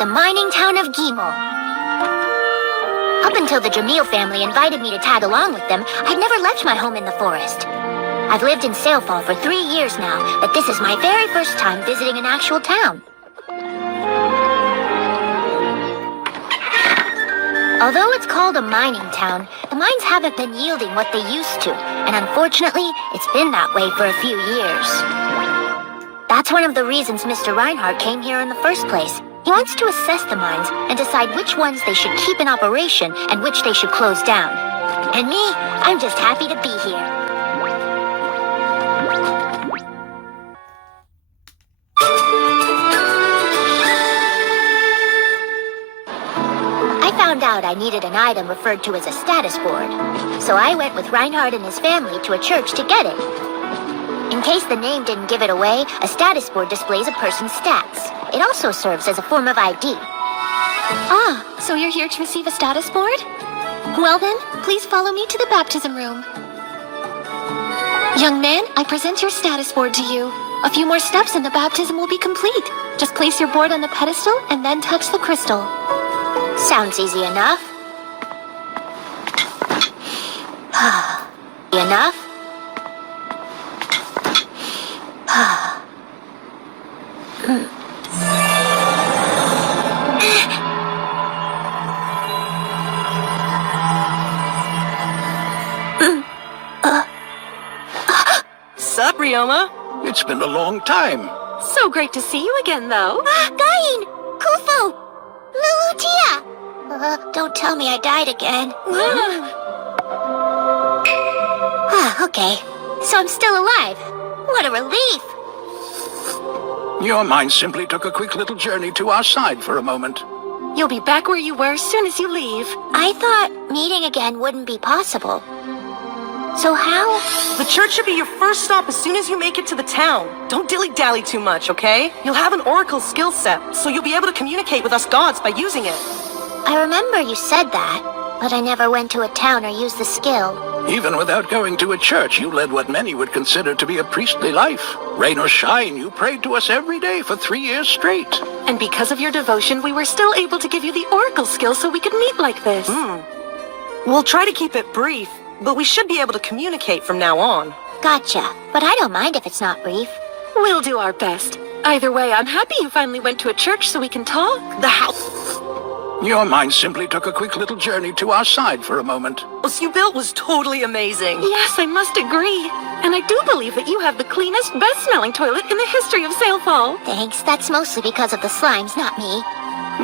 the mining town of Gimel. Up until the Jamil family invited me to tag along with them, I'd never left my home in the forest. I've lived in Sailfall for 3 years now, but this is my very first time visiting an actual town. Although it's called a mining town, the mines haven't been yielding what they used to, and unfortunately, it's been that way for a few years. That's one of the reasons Mr. Reinhardt came here in the first place. He wants to assess the mines and decide which ones they should keep in operation and which they should close down. And me, I'm just happy to be here. I found out I needed an item referred to as a status board, so I went with Reinhardt and his family to a church to get it. In case the name didn't give it away, a status board displays a person's stats. It also serves as a form of ID. Ah, so you're here to receive a status board? Well then, please follow me to the baptism room. Young man, I present your status board to you. A few more steps and the baptism will be complete. Just place your board on the pedestal and then touch the crystal. Sounds easy enough. Enough? Sup, Ryoma? It's been a long time. So great to see you again, though. Gain! Kufu! Lulutia! Don't tell me I died again. Okay. So I'm still alive. What a relief! Your mind simply took a quick little journey to our side for a moment. You'll be back where you were as soon as you leave. I thought meeting again wouldn't be possible. So how? The church should be your first stop as soon as you make it to the town. Don't dilly-dally too much, okay? You'll have an oracle skill set, so you'll be able to communicate with us gods by using it. I remember you said that, but I never went to a town or used the skill. Even without going to a church, you led what many would consider to be a priestly life. Rain or shine, you prayed to us every day for 3 years straight. And because of your devotion, we were still able to give you the oracle skill so we could meet like this. We'll try to keep it brief, but we should be able to communicate from now on. Gotcha, but I don't mind if it's not brief. We'll do our best. Either way, I'm happy you finally went to a church so we can talk. The house Your mind simply took a quick little journey to our side for a moment. you built was totally amazing. Yes, I must agree. And I do believe that you have the cleanest, best-smelling toilet in the history of Sailfall. Thanks, that's mostly because of the slimes, not me.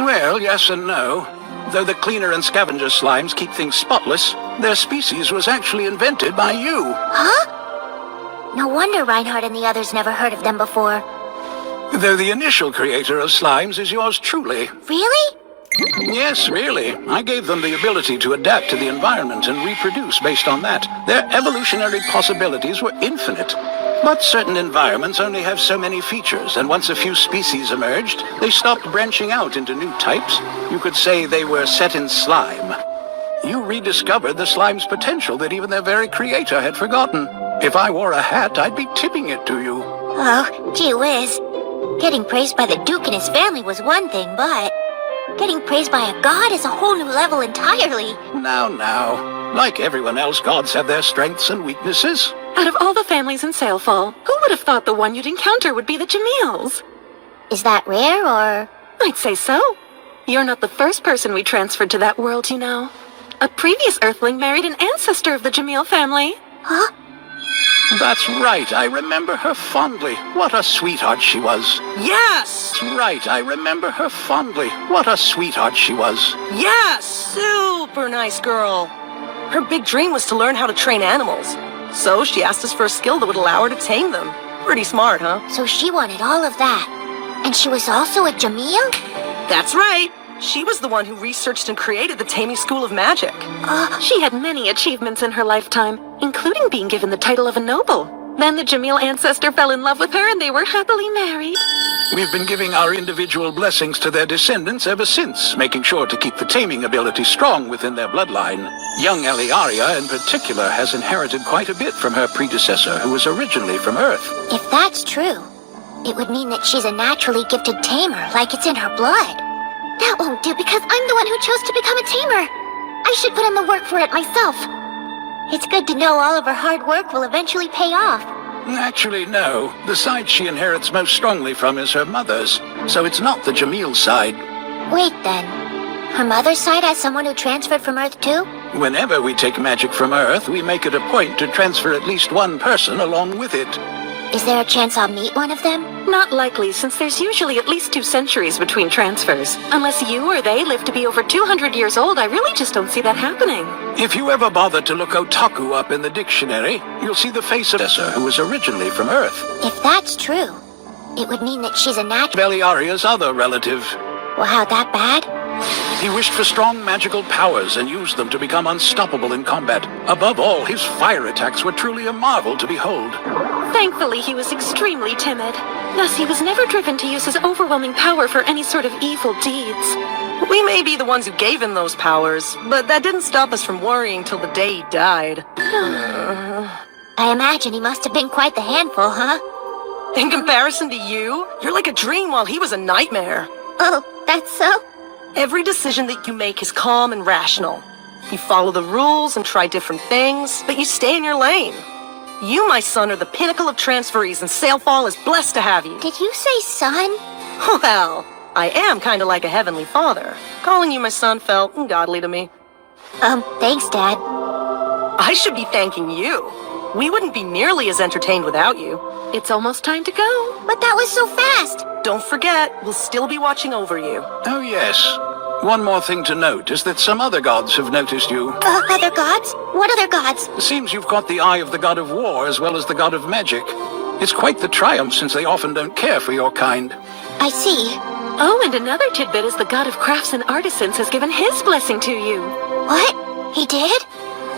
Well, yes and no. Though the cleaner and scavenger slimes keep things spotless, their species was actually invented by you. Huh? No wonder Reinhardt and the others never heard of them before. Though the initial creator of slimes is yours truly. Really? Yes, really. I gave them the ability to adapt to the environment and reproduce based on that. Their evolutionary possibilities were infinite. But certain environments only have so many features, and once a few species emerged, they stopped branching out into new types. You could say they were set in slime. You rediscovered the slime's potential that even their very creator had forgotten. If I wore a hat, I'd be tipping it to you. Oh, gee whiz. Getting praised by the Duke and his family was one thing, but getting praised by a god is a whole new level entirely. Now. Like everyone else, gods have their strengths and weaknesses. Out of all the families in Sailfall, who would have thought the one you'd encounter would be the Jamils? Is that rare, or...? I'd say so. You're not the first person we transferred to that world, you know. A previous Earthling married an ancestor of the Jamil family. Huh? That's right, I remember her fondly. What a sweetheart she was. Yes! That's right, I remember her fondly. What a sweetheart she was. Yes! Super nice girl. Her big dream was to learn how to train animals. So she asked us for a skill that would allow her to tame them. Pretty smart, huh? So she wanted all of that. And she was also a Jamil? That's right. She was the one who researched and created the Taming School of Magic. She had many achievements in her lifetime, including being given the title of a noble. Then the Jamil ancestor fell in love with her and they were happily married. We've been giving our individual blessings to their descendants ever since, making sure to keep the taming ability strong within their bloodline. Young Eliaria, in particular, has inherited quite a bit from her predecessor, who was originally from Earth. If that's true, it would mean that she's a naturally gifted tamer, like it's in her blood. That won't do because I'm the one who chose to become a tamer. I should put in the work for it myself. It's good to know all of her hard work will eventually pay off. Actually, no. The side she inherits most strongly from is her mother's. So it's not the Jamil side. Wait then. Her mother's side has someone who transferred from Earth too? Whenever we take magic from Earth, we make it a point to transfer at least one person along with it. Is there a chance I'll meet one of them? Not likely, since there's usually at least 2 centuries between transfers. Unless you or they live to be over 200 years old, I really just don't see that happening. If you ever bother to look otaku up in the dictionary, you'll see the face of Essa, who was originally from Earth. If that's true, it would mean that she's a natural. Beliaria's other relative. Wow, that bad? He wished for strong magical powers and used them to become unstoppable in combat. Above all, his fire attacks were truly a marvel to behold. Thankfully, he was extremely timid. Thus, he was never driven to use his overwhelming power for any sort of evil deeds. We may be the ones who gave him those powers, but that didn't stop us from worrying till the day he died. I imagine he must have been quite the handful, huh? In comparison to you, you're like a dream while he was a nightmare. Oh, that's so? Every decision that you make is calm and rational. You follow the rules and try different things, but you stay in your lane. You, my son, are the pinnacle of transferees, and Sailfall is blessed to have you. Did you say son? Well, I am kind of like a heavenly father. Calling you my son felt godly to me. Thanks, Dad. I should be thanking you. We wouldn't be nearly as entertained without you. It's almost time to go. But that was so fast. Don't forget, we'll still be watching over you. Oh, yes. One more thing to note is that some other gods have noticed you. Other gods? What other gods? It seems you've got the eye of the god of war as well as the god of magic. It's quite the triumph, since they often don't care for your kind. I see. Oh, and another tidbit is the god of crafts and artisans has given his blessing to you. What? He did?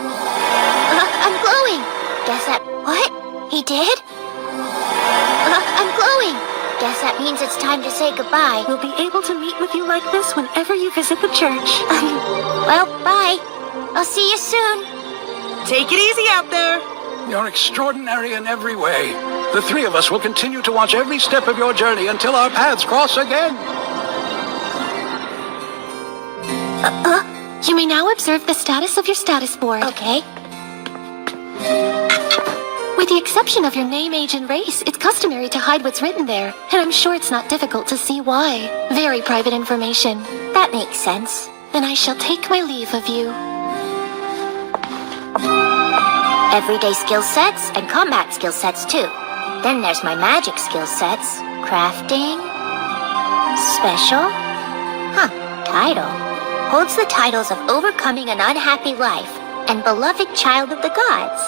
I'm glowing. Guess that... What? He did? I'm glowing. Guess that means it's time to say goodbye. We'll be able to meet with you like this whenever you visit the church. Well, bye. I'll see you soon. Take it easy out there. You're extraordinary in every way. The three of us will continue to watch every step of your journey until our paths cross again. You may now observe the status of your status board. Okay. With the exception of your name, age, and race, it's customary to hide what's written there. And I'm sure it's not difficult to see why. Very private information. That makes sense. Then I shall take my leave of you. Everyday skill sets and combat skill sets too. Then there's my magic skill sets. Crafting. Special. Title. Holds the titles of Overcoming an Unhappy Life and Beloved Child of the Gods.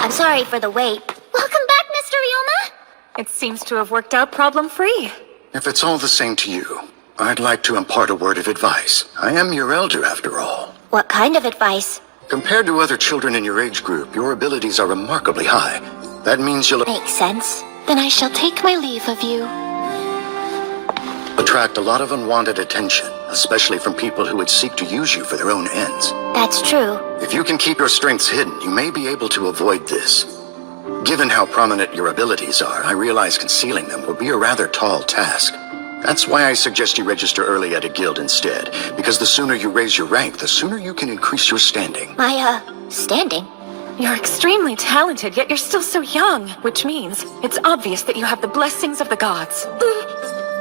I'm sorry for the wait. Welcome back, Mr. Ryoma. It seems to have worked out problem-free. If it's all the same to you, I'd like to impart a word of advice. I am your elder, after all. What kind of advice? Compared to other children in your age group, your abilities are remarkably high. That means you'll Makes sense. Then I shall take my leave of you. attract a lot of unwanted attention, especially from people who would seek to use you for their own ends. That's true. If you can keep your strengths hidden, you may be able to avoid this. Given how prominent your abilities are, I realize concealing them will be a rather tall task. That's why I suggest you register early at a guild instead, because the sooner you raise your rank, the sooner you can increase your standing. My, standing? You're extremely talented, yet you're still so young, which means it's obvious that you have the blessings of the gods.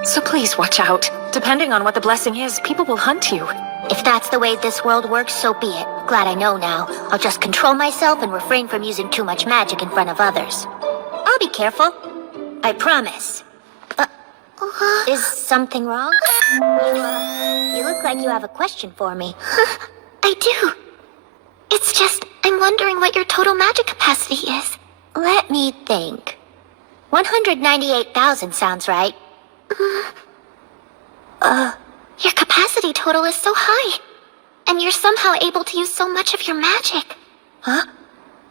So please watch out. Depending on what the blessing is, people will hunt you. If that's the way this world works, so be it. Glad I know now. I'll just control myself and refrain from using too much magic in front of others. I'll be careful. I promise. Is something wrong? You look like you have a question for me. I do. It's just, I'm wondering what your total magic capacity is. Let me think. 198,000 sounds right. Your capacity total is so high. And you're somehow able to use so much of your magic. Huh?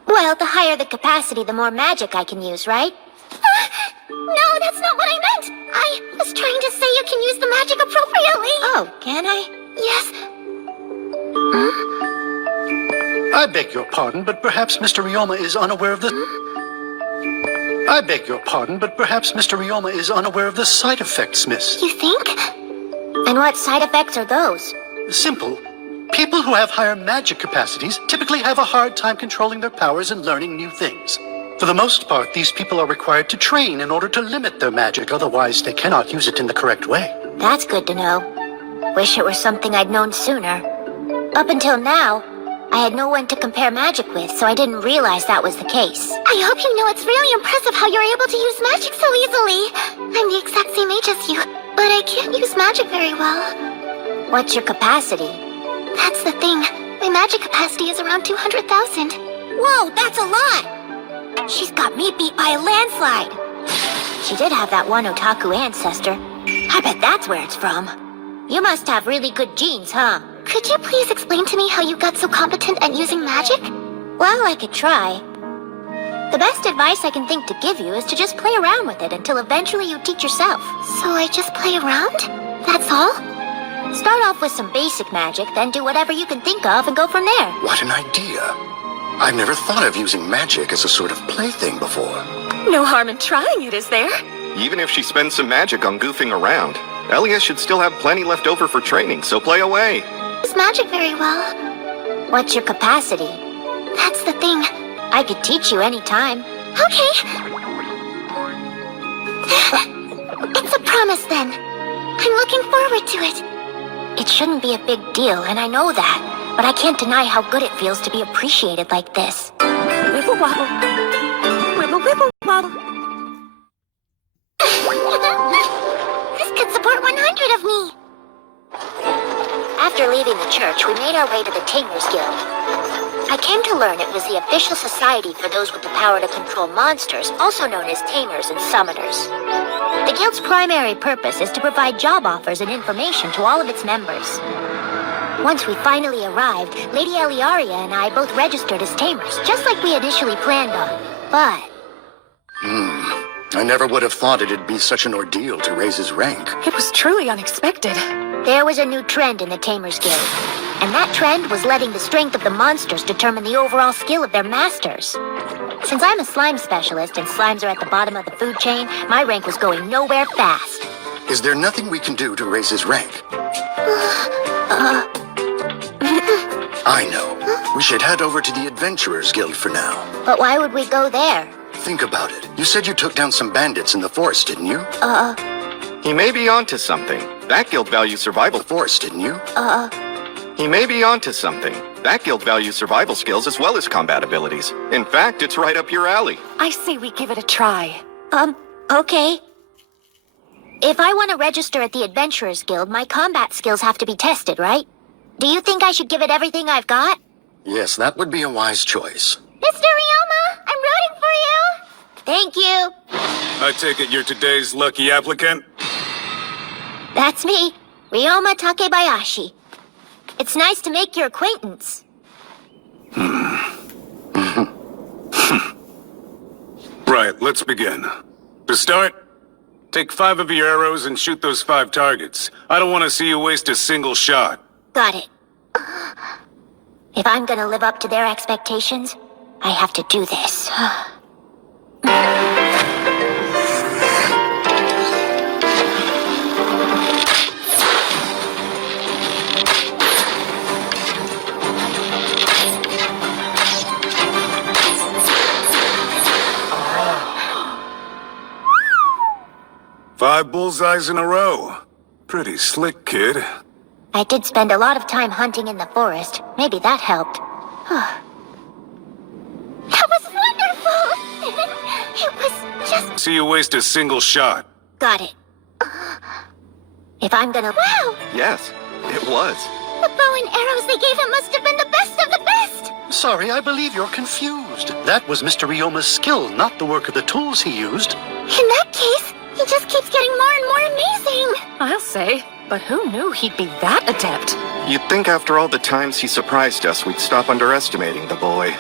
Well, the higher the capacity, the more magic I can use, right? No, that's not what I meant. I was trying to say you can use the magic appropriately. Oh, can I? Yes. I beg your pardon, but perhaps Mr. Ryoma is unaware of this. I beg your pardon, but perhaps Mr. Ryoma is unaware of the side effects, miss. You think? And what side effects are those? Simple. People who have higher magic capacities typically have a hard time controlling their powers and learning new things. For the most part, these people are required to train in order to limit their magic, otherwise they cannot use it in the correct way. That's good to know. Wish it were something I'd known sooner. Up until now, I had no one to compare magic with, so I didn't realize that was the case. I hope you know it's really impressive how you're able to use magic so easily. I'm the exact same age as you, but I can't use magic very well. What's your capacity? That's the thing. My magic capacity is around 200,000. Whoa, that's a lot! She's got me beat by a landslide. She did have that one otaku ancestor. I bet that's where it's from. You must have really good genes, huh? Could you please explain to me how you got so competent at using magic? Well, I could try. The best advice I can think to give you is to just play around with it until eventually you teach yourself. So I just play around? That's all? Start off with some basic magic, then do whatever you can think of and go from there. What an idea. I've never thought of using magic as a sort of plaything before. No harm in trying it, is there? Even if she spends some magic on goofing around, Elia should still have plenty left over for training, so play away. Use magic very well. What's your capacity? That's the thing. I could teach you anytime. Okay. It's a promise then. I'm looking forward to it. It shouldn't be a big deal, and I know that, but I can't deny how good it feels to be appreciated like this. Wibble wobble. Wibble wibble wobble. This could support 100 of me. After leaving the church, we made our way to the Tamers Guild. I came to learn it was the official society for those with the power to control monsters, also known as tamers and summoners. The guild's primary purpose is to provide job offers and information to all of its members. Once we finally arrived, Lady Eliaria and I both registered as tamers, just like we initially planned on. But I never would have thought it'd be such an ordeal to raise his rank. It was truly unexpected. there was a new trend in the Tamers Guild. And that trend was letting the strength of the monsters determine the overall skill of their masters. Since I'm a slime specialist and slimes are at the bottom of the food chain, my rank was going nowhere fast. Is there nothing we can do to raise his rank? I know. We should head over to the Adventurers Guild for now. But why would we go there? Think about it. You said you took down some bandits in the forest, didn't you? He may be onto something. That guild values survival. Forest, didn't you? He may be onto something. That guild values survival skills as well as combat abilities. In fact, it's right up your alley. I say we give it a try. Okay. If I want to register at the Adventurers Guild, my combat skills have to be tested, right? Do you think I should give it everything I've got? Yes, that would be a wise choice. Mr. Ryoma, I'm rooting for you! Thank you. I take it you're today's lucky applicant? That's me, Ryoma Takebayashi. It's nice to make your acquaintance. Right, let's begin. To start, take 5 of your arrows and shoot those 5 targets. I don't want to see you waste a single shot. Got it. If I'm gonna live up to their expectations, I have to do this. Five bullseyes in a row. Pretty slick, kid. I did spend a lot of time hunting in the forest. Maybe that helped. That was wonderful! It was just... See you waste a single shot. Got it. If I'm gonna... Wow! Yes, it was. The bow and arrows they gave him must have been the best of the best! Sorry, I believe you're confused. That was Mr. Ryoma's skill, not the work of the tools he used. In that case, he just keeps getting more and more amazing! I'll say, but who knew he'd be that adept? You'd think after all the times he surprised us, we'd stop underestimating the boy.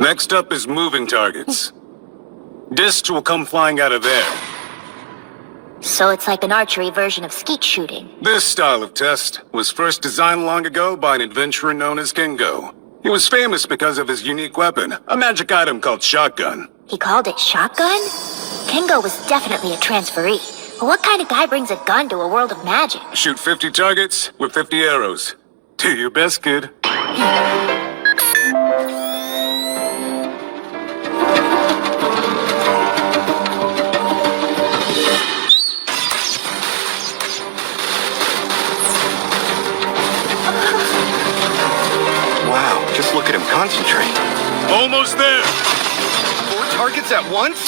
Next up is moving targets. Discs will come flying out of there. So it's like an archery version of skeet shooting. This style of test was first designed long ago by an adventurer known as Kengo. He was famous because of his unique weapon, a magic item called shotgun. He called it shotgun? Kengo was definitely a transferee. But what kind of guy brings a gun to a world of magic? Shoot 50 targets with 50 arrows. Do your best, kid. Wow, just look at him concentrate. Almost there. 4 targets at once?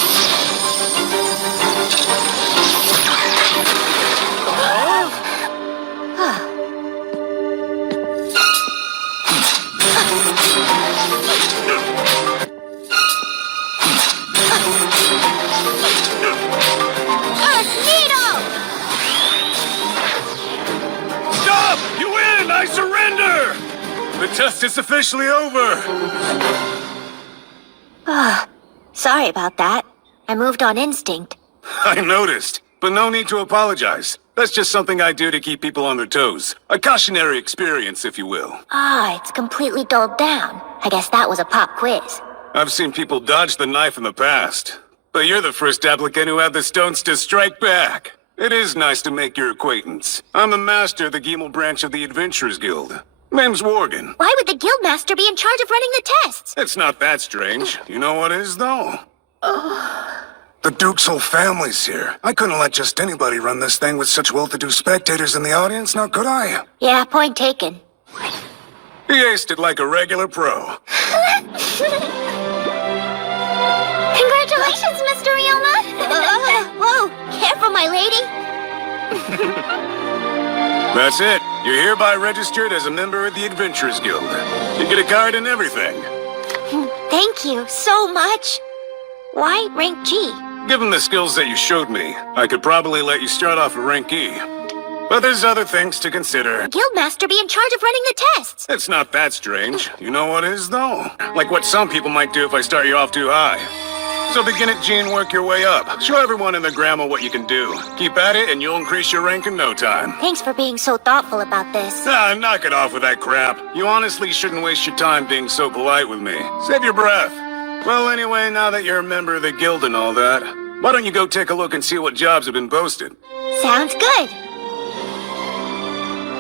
Stop! You win! I surrender! The test is officially over. Sorry about that. I moved on instinct. I noticed, but no need to apologize. That's just something I do to keep people on their toes. A cautionary experience, if you will. It's completely dulled down. I guess that was a pop quiz. I've seen people dodge the knife in the past, but you're the first applicant who had the stones to strike back. It is nice to make your acquaintance. I'm the master of the Gimel branch of the Adventurers Guild. Name's Worgen. Why would the guildmaster be in charge of running the tests? It's not that strange. You know what is, though? The Duke's whole family's here. I couldn't let just anybody run this thing with such well-to-do spectators in the audience, now could I? Yeah, point taken. He aced it like a regular pro. Congratulations, Mr. Ryoma! Whoa, careful, my lady. That's it. You're hereby registered as a member of the Adventurers Guild. You get a card and everything. Thank you so much. Why rank G? Given the skills that you showed me, I could probably let you start off at rank E. But there's other things to consider. Guildmaster be in charge of running the tests. It's not that strange. You know what is, though? Like what some people might do if I start you off too high. So begin at G and work your way up. Show everyone in the grandma what you can do. Keep at it and you'll increase your rank in no time. Thanks for being so thoughtful about this. Knock it off with that crap. You honestly shouldn't waste your time being so polite with me. Save your breath. Well, anyway, now that you're a member of the guild and all that, why don't you go take a look and see what jobs have been posted? Sounds good.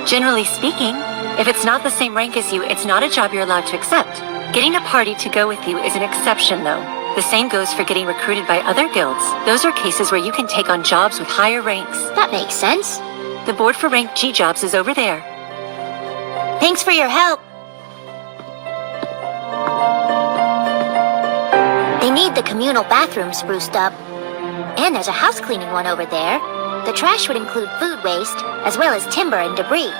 Generally speaking, if it's not the same rank as you, it's not a job you're allowed to accept. Getting a party to go with you is an exception, though. The same goes for getting recruited by other guilds. Those are cases where you can take on jobs with higher ranks. That makes sense. The board for rank G jobs is over there. Thanks for your help. They need the communal bathroom spruced up. And there's a house cleaning one over there. The trash would include food waste, as well as timber and debris.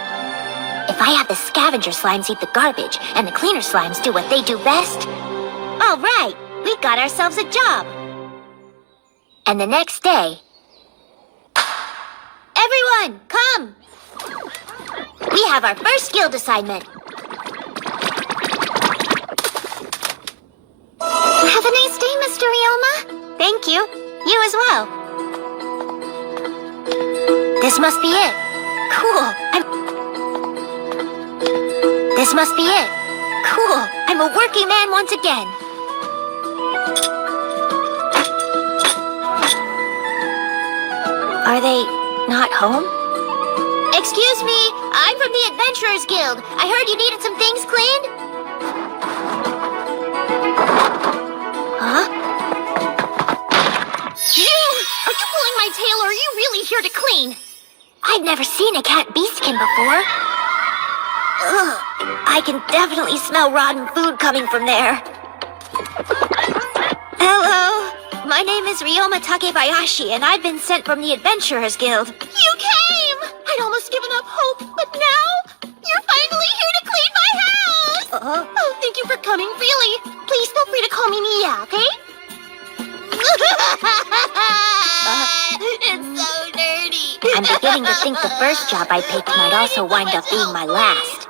If I have the scavenger slimes eat the garbage, and the cleaner slimes do what they do best... All right, we got ourselves a job. And the next day... Everyone, come! We have our first guild assignment. Have a nice day, Mr. Ryoma. Thank you. You as well. This must be it. Cool. This must be it. Cool. I'm a working man once again. Are they not home? Excuse me. I'm from the Adventurers Guild. I heard you needed some things cleaned. Huh? You! Are you pulling my tail or are you really here to clean? I've never seen a cat beastkin before. Ugh, I can definitely smell rotten food coming from there. Hello, my name is Ryoma Takebayashi and I've been sent from the Adventurers Guild. You came! I'd almost given up hope, but now you're finally here to clean my house! Oh, thank you for coming, really. Please feel free to call me Mia, okay? It's so dirty. I'm beginning to think the first job I picked might also wind up being my last.